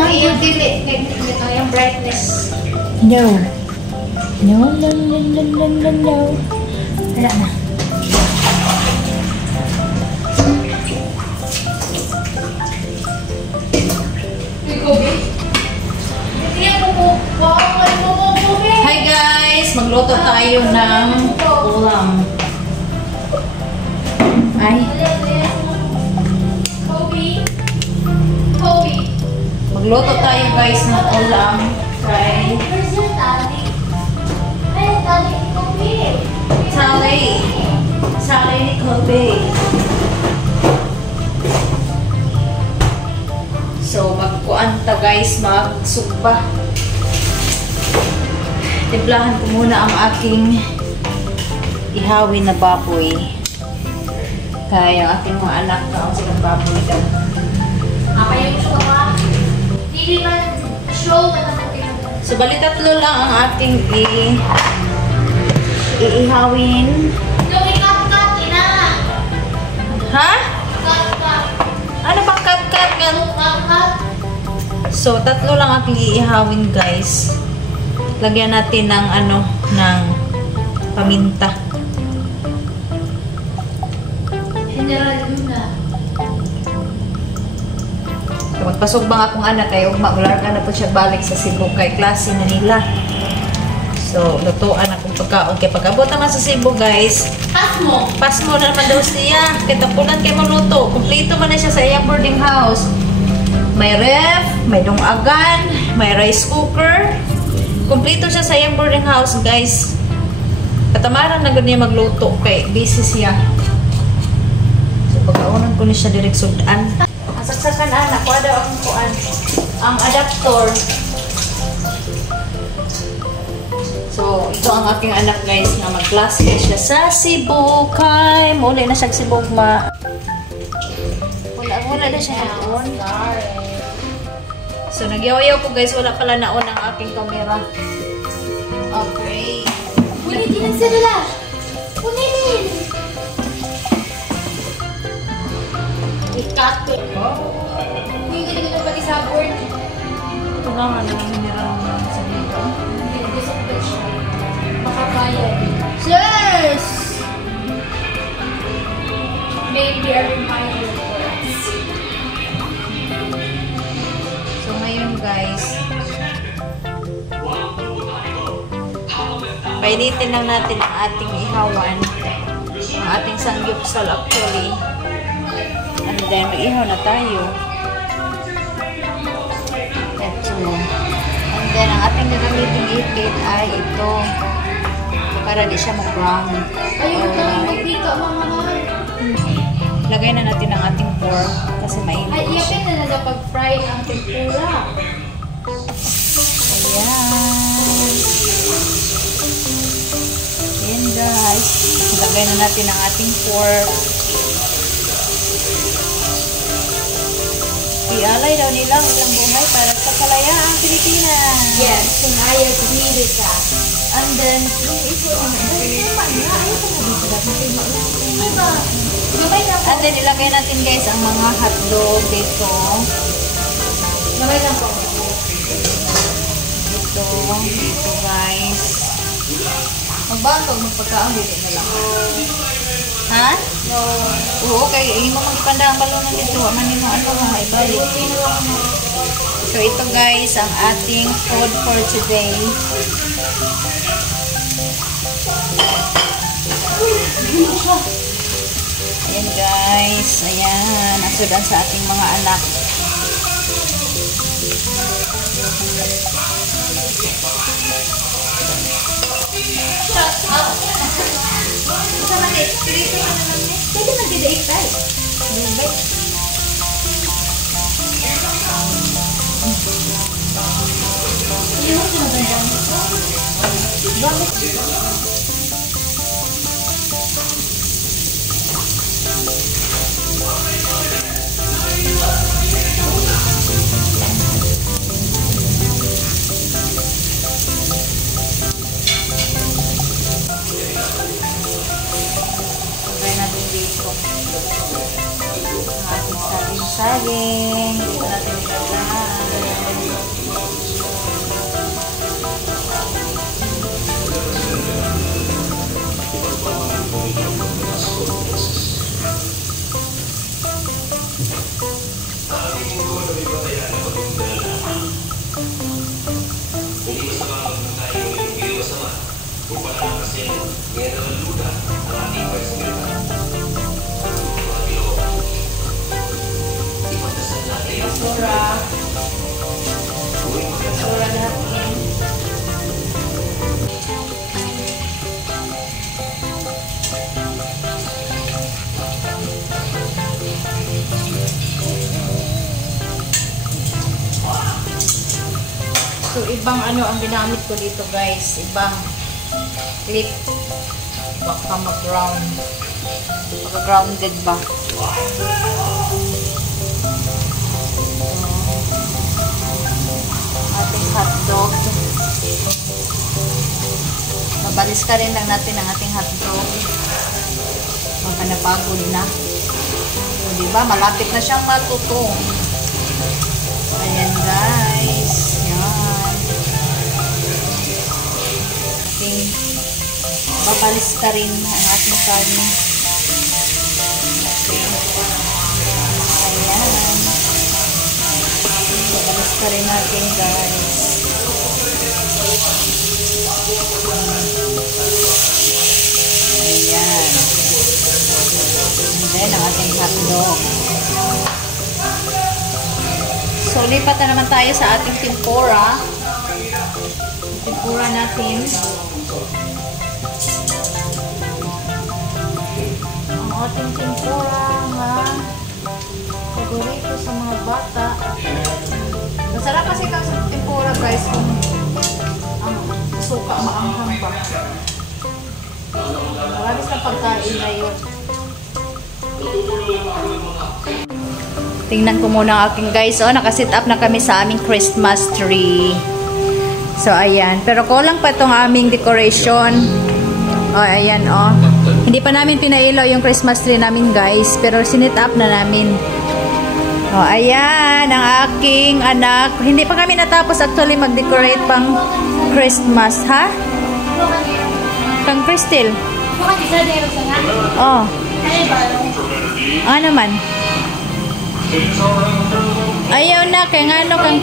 Yung dili, yung brightness. No. No, no, no, no, no, no, no. Wala na. Hi guys! Magluto tayo ng ulam. Ay. Magluto tayo guys ng ulam. Try. Tali ni Kobe. So, magkuanta guys, magsugba. Timplahan ko muna ang aking ihawin na baboy. Kaya ang aking mga anak na ang silang baboy daw. Apa yung show ka? Hindi man show na naman. So, bali tatlo lang ang ating iihawin. Yung ikat-kat, ina! Ha? Kat-kat. Ano bang cut-cut? Kat-kat. So, tatlo lang aking iihawin guys. Lagyan natin ng ng paminta. General Luna. So, magpasugbang akong anak kay ugma ularga na po siya balik sa Cebu kay klase na nila. So, lutuan akong pagkaon kay pag-abot naman sa Cebu guys. Pas mo na naman daw siya. Kaya tapunan kay maluto. Kompleto man na siya sa iyang boarding house. May ref, may dungagan, may rice cooker. Kompleto siya sa iyang boarding house guys. Katamaran na ganyan magluto kay busy siya. So, pagkaunan ko ni siya direct sudan. Ang saksakan anak, kuha daw ang kuan. Ang adapter. So, ito ang aking anak guys na mag-klase siya sa Cebu. Kay, muli na siya Cebu ma. Wala na siya naon. So, nagyaw-yaw ko guys. Wala pala naon ang aking camera. Okay. Punitin ang celular. Punitin. Ikat ko. Hindi ko na pag-isabord. Ito nga nga nang mineral naman sa dito. Makabayan. Yes! Maybe a reminder for us. So, ngayon guys, painitin lang natin ang ating ihawan. Ang ating sangyupsal actually. And then, mag-ihaw na tayo. Ito. And then, ang ating gagamitin itit ay ito. Para di siya mag-brown. Ayun na, magdito mga mahal. Lagay na natin ang ating pork kasi mainit Ay, na siya. iyakin na sa pag-fry ang tempura. Ayan. Ayan guys. Lagay na natin ang ating pork. Ialay daw nila ang ilang buhay para sa kalayaang Pilipinas. Yes, kung ayaw tumili ka. And then, and then ilagay natin guys ang mga hotdog dito. Gamay lang po. Dito guys. Magbantog, magpagkaon dito na lang. Ha? No. Oo, kaya yung mga ipanda ang balunan dito. Waman nyo ha, ibalik. So, ito guys, ang ating food for today. Ayan guys, ayan. Nasudan sa ating mga anak. Shut up. Sama na, spirito na naman niya. Pwede mag-date tayo. Date. Hindi mo sinagandang. Bakit? Saging. Dito natin ilagay. Basura natin. So, ibang ano ang ginamit ko dito guys. Ibang clip. Baka mag-ground. Mag-grounded ba? Ating hotdog. Mabalis ka rin lang natin ang ating hotdog. Baka napagod na. So, diba? Malapit na siyang matuto. Ayan guys. Yan. Ating babalis ka rin ang ating karne. Okay. Ayan. Babalis ka rin natin guys. Ayan. And then ang ating hotdog. So, lipat na naman tayo sa ating tempura. Tempura natin. Ang ating tempura nga paborito sa mga bata. Masarap kasi ito sa tempura guys kung ang suka maanghang pa. Marami sa pagkain na yun. Tingnan ko muna ang aking guys. Oh, nakasit up na kami sa aming Christmas tree. So, ayan. Pero kulang pa itong aming decoration. Oh, ayan, oh. Hindi pa namin pinailaw yung Christmas tree namin, guys. Pero sinit up na namin. Oh, ayan. Ang aking anak. Hindi pa kami natapos actually mag-decorate pang Christmas, ha? Pang Crystal. Oh. Ano man? Ayaw na kay ngano kang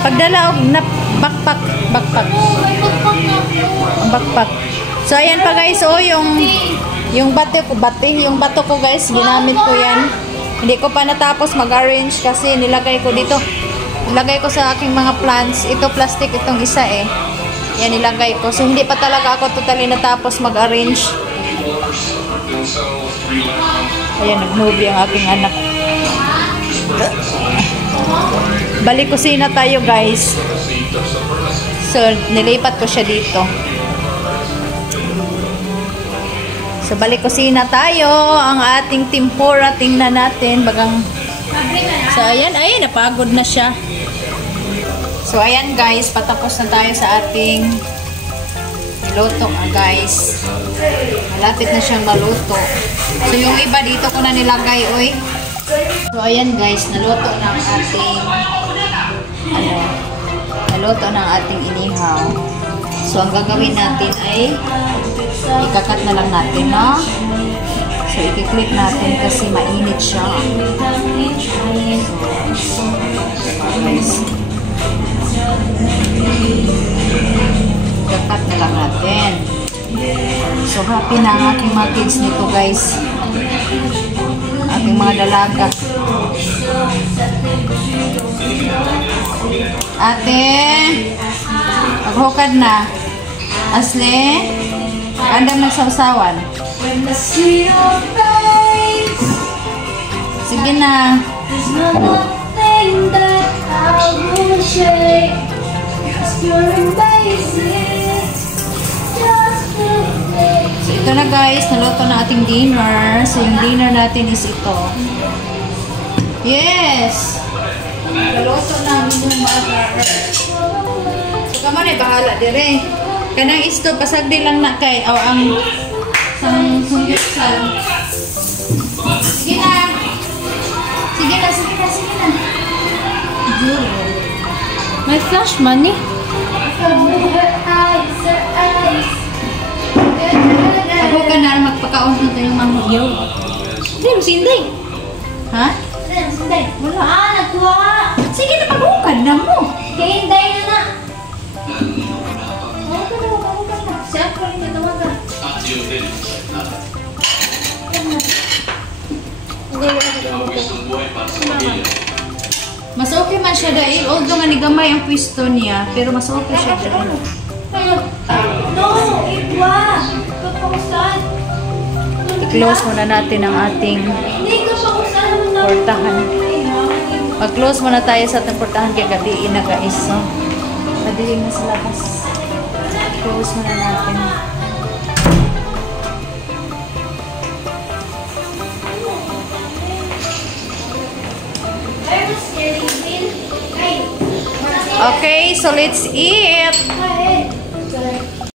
pagdala og na backpack. So ayan pa guys, oh yung bato ko guys, ginamit ko yan. Hindi ko pa natapos mag-arrange kasi nilagay ko dito. Nilagay ko sa aking mga plants. Ito plastic itong isa eh. Yan nilagay ko. So hindi pa talaga ako totally natapos mag-arrange. Ayan, nag-movie ang aking anak. Balik kusina tayo guys. So nilipat ko siya dito. So balik kusina tayo. Ang ating tempura, tingnan natin bagang. So ayan, ay napagod na siya. So ayan guys, patapos na tayo sa ating luto guys. Malapit na siyang maluto. So yung iba dito ko na nilagay, oy. So ayan guys, naluto na ang ating naluto na ang ating inihaw. So ang gagawin natin ay ikakat na lang natin, no? So i-click natin kasi mainit siya. So guys, ikakat na lang natin. So happy na ang aking mga kids nito guys. Aking mga dalaga. Ate, maghukad na. Asle, andam nagsawsawan. Sige na. So ito na guys, naluto na ating dinner. So yung dinner natin is ito. Yes! Naluto namin yung mga so kaman ay bahala dire. Kanang isto, pasagdi lang na kay aw ang sungyutsal. Sige na! Sige na! May flash money. Ako ka na magpakaon nito yung mahugyaw. Hindi, masinday. Ha? Wala. Nagtuwa ka. Sige na, paghukan na mo. Kahinday na na. Mahukan na. Siya ako rin natawagan. Mas okay man siya dahil although nga nigamay ang pwesto niya, pero mas okay siya dahil. No, iwa. Kapakusan. I-close muna natin ang ating Hindi, kapakusan mo na. portahan. Mag-close muna tayo sa ating portahan kaya gatiin na guys. So, madilim na sa labas. Close muna natin. Okay, so let's eat. Ay,